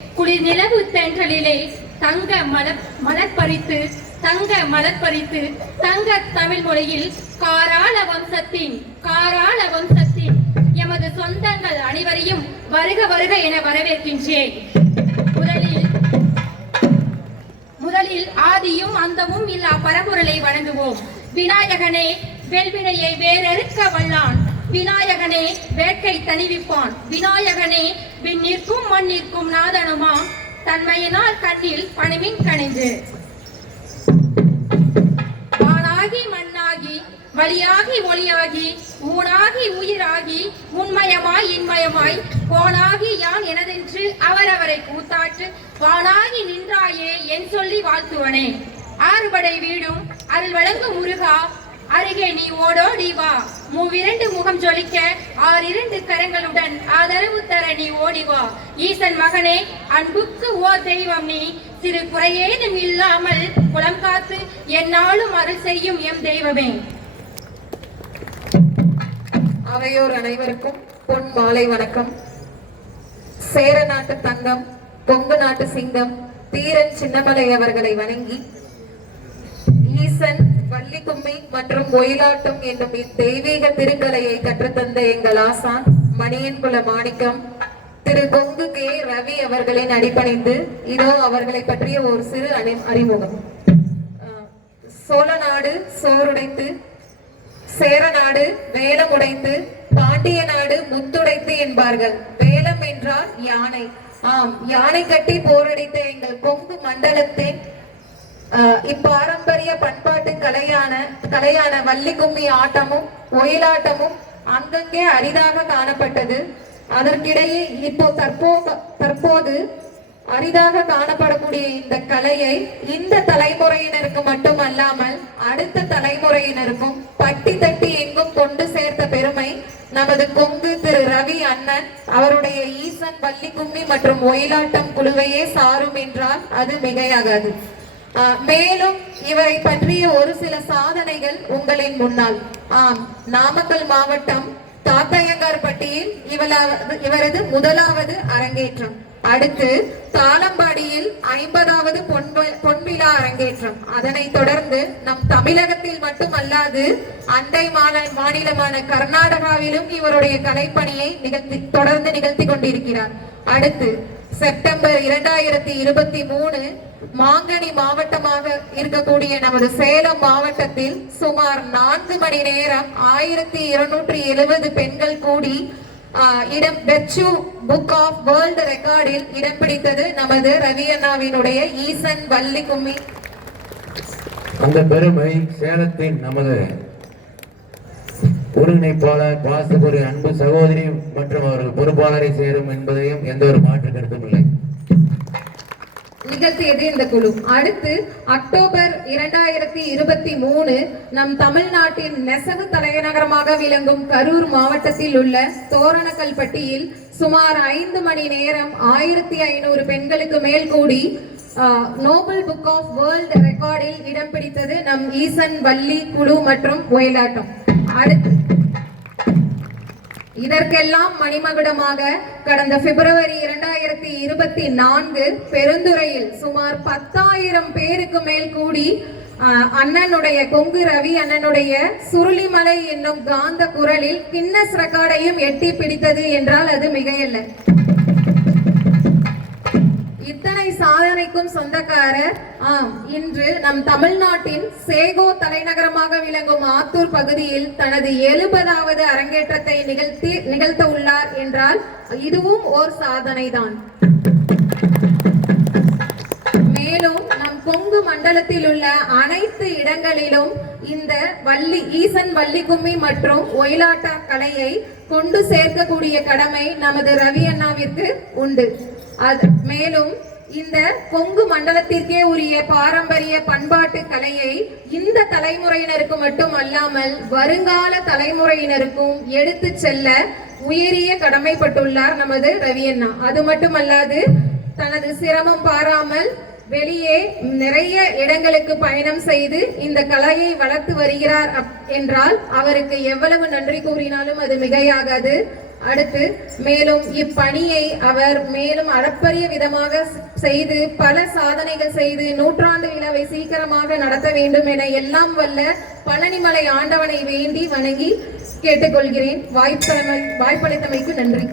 குளிர் நிலவு தென்றலிலே தங்க மலர் மலர் பறித்து தங்க மலர் பறித்து தங்க தமிழ் மொழியில் காராள வம்சத்தின் காராள வம்சத்தின் எமது சொந்தங்கள் அனைவரையும் வருக வருக என வரவேற்கின்றேன். முதலில் முதலில் ஆதியும் அந்தமும் இல்லா பரம்பொருளை வணங்குவோம். விநாயகனே வெல்வினையை வேறறுக்க வல்லான். விநாயகனே வேட்கை தணிவிப்பான். விநாயகனே விண்ணிற்கும் மண்ணிற்கும் நாதனுமா தன்மையினால் கண்ணில் பணிமின் கணிந்து வானாகி மண்ணாகி வழியாகி ஒளியாகி ஊனாகி உயிராகி உண்மயமாய் இன்மயமாய் கோனாகி யான் எனதென்று அவரவரை கூத்தாட்டு வானாகி நின்றாயே என் சொல்லி வாழ்த்துவனே. ஆறுபடை வீடும் அருள் வழங்கும் முருகா அருகே நீ ஓடோடி வா. மூவிரண்டு முகம் ஜொலிக்க ஆறிரண்டு கரங்களுடன் ஆதரவு தர நீ ஓடி வா. ஈசன் மகனே அன்புக்கு ஓ தெய்வம் நீ. சிறு குறையேதும் இல்லாமல் குளம் காத்து என்னாலும் அருள் செய்யும் எம் தெய்வமே. அவையோர் அனைவருக்கும் பொன் மாலை வணக்கம். சேர நாட்டு தங்கம் கொங்கு நாட்டு சிங்கம் தீரன் சின்னமலை அவர்களை வணங்கி ஈசன் வள்ளி மற்றும் ஒயிலாட்டம் என்னும் தெய்வீக திருக்கலையை கற்றுத்தந்த எங்கள் ஆசான் மணியன்குல மாணிக்கம் திரு கொங்கு கே ரவி அவர்களின் அடிப்பணிந்து இதோ அவர்களை பற்றிய ஒரு சிறு அணி- அறிமுகம். அஹ், சோழநாடு சோறுடைத்து சேர நாடு வேலம் உடைத்து பாண்டிய நாடு முத்துடைத்து என்பார்கள். வேலம் என்றால் யானை. ஆம் யானை கட்டி போரடித்த எங்கள் கொங்கு மண்டலத்தின் இப்பாரம்பரிய பண்பாட்டு கலையான கலையான வள்ளி கும்மி ஆட்டமும் ஒயிலாட்டமும் அங்கங்கே அரிதாக காணப்பட்டது. அதற்கிடையே இப்போ தற்போ தற்போது அரிதாக காணப்படக்கூடிய இந்த கலையை இந்த தலைமுறையினருக்கு மட்டுமல்லாமல் அடுத்த தலைமுறையினருக்கும் பட்டி தட்டி எங்கும் கொண்டு சேர்த்த பெருமை நமது கொங்கு திரு ரவி அண்ணன் அவருடைய ஈசன் வள்ளி கும்மி மற்றும் ஒயிலாட்டம் குழுவையே சாரும் என்றால் அது மிகையாகாது. மேலும் இவரை பற்றிய ஒரு சில சாதனைகள் உங்களின் முன்னால். ஆம் நாமக்கல் மாவட்டம் தாத்தையங்கார்பட்டியில் இவளாவது இவரது முதலாவது அரங்கேற்றம். அடுத்து தாளம்பாடியில் ஐம்பதாவது பொன்விழா அரங்கேற்றம். அதனை தொடர்ந்து நம் தமிழகத்தில் மட்டுமல்லாது அண்டை மாநிலமான கர்நாடகாவிலும் இவருடைய கலைப்பணியை நிகழ்த்தி தொடர்ந்து நிகழ்த்தி கொண்டிருக்கிறார். அடுத்து செப்டம்பர் இரண்டாயிரத்தி இருபத்தி மூணு மாங்கனி மாவட்டமாக இருக்கக்கூடிய நமது சேலம் மாவட்டத்தில் சுமார் நான்கு மணி நேரம் ஆயிரத்தி இருநூற்றி எழுபது பெண்கள் கூடி ஆஹ், இடம் பெச்சு புக் ஆஃப் வேர்ல்டு ரெக்கார்டில் இடம் பிடித்தது நமது ரவி அண்ணாவினுடைய ஈசன் வள்ளி கும்மி அந்த பெருமை சேலத்தின் நமது ஒருங்கிணைப்பாளர் பாசபுரி அன்பு சகோதரி மற்றும் அவர்கள் பொறுப்பாளரை சேரும் என்பதையும் எந்த ஒரு மாற்று கருத்தும் இல்லை. நிகழ்த்தியது இந்த குழு. அடுத்து அக்டோபர் இரண்டாயிரத்தி இருபத்தி மூணு நம் தமிழ்நாட்டின் நெசவு தலைநகரமாக விளங்கும் கரூர் மாவட்டத்தில் உள்ள தோரணக்கல்பட்டியில் சுமார் ஐந்து மணி நேரம் ஆயிரத்தி ஐநூறு பெண்களுக்கு மேல் கூடி நோபல் புக் ஆஃப் வேர்ல்ட் ரெக்கார்டில் இடம் பிடித்தது நம் ஈசன் வள்ளி குழு மற்றும் ஒயிலாட்டம். அடுத்து இதற்கெல்லாம் மணிமகுடமாக கடந்த பிப்ரவரி இரண்டாயிரத்தி இருபத்தி நான்கு பெருந்துறையில் சுமார் பத்தாயிரம் பேருக்கு மேல் கூடி அண்ணனுடைய கொங்கு ரவி அண்ணனுடைய சுருளிமலை என்னும் காந்த குரலில் கின்னஸ் ரெக்கார்டையும் எட்டி பிடித்தது என்றால் அது மிகையல்ல. இத்தனை சாதனைக்கும் சொந்தக்காரர். ஆம் இன்று நம் தமிழ்நாட்டின் சேகோ தலைநகரமாக விளங்கும் ஆத்தூர் பகுதியில் தனது எழுபதாவது அரங்கேற்றத்தை நிகழ்த்தி நிகழ்த்த உள்ளார் என்றால் இதுவும் ஓர் சாதனைதான். மேலும் நம் கொங்கு மண்டலத்தில் உள்ள அனைத்து இடங்களிலும் இந்த வள்ளி ஈசன் வள்ளி கும்மி மற்றும் ஒயிலாட்ட கலையை கொண்டு சேர்க்கக்கூடிய கடமை நமது ரவி அண்ணாவிற்கு உண்டு. மேலும் இந்த கொங்கு மண்டலத்திற்கே உரிய பாரம்பரிய பண்பாட்டு கலையை இந்த தலைமுறையினருக்கு மட்டும் அல்லாமல் வருங்கால தலைமுறையினருக்கும் எடுத்து செல்ல உயரிய கடமைப்பட்டுள்ளார் நமது ரவி அண்ணா. அது மட்டுமல்லாது தனது சிரமம் பாராமல் வெளியே நிறைய இடங்களுக்கு பயணம் செய்து இந்த கலையை வளர்த்து வருகிறார் அப்- என்றால் அவருக்கு எவ்வளவு நன்றி கூறினாலும் அது மிகையாகாது. அடுத்து மேலும் இப்பணியை அவர் மேலும் அளப்பரிய விதமாக செய்து பல சாதனைகள் செய்து நூற்றாண்டு விழாவை சீக்கிரமாக நடத்த வேண்டும் என எல்லாம் வல்ல பழனிமலை ஆண்டவனை வேண்டி வணங்கி கேட்டுக்கொள்கிறேன். வாய்ப்பளமை வாய்ப்பளித்தமைக்கு நன்றி.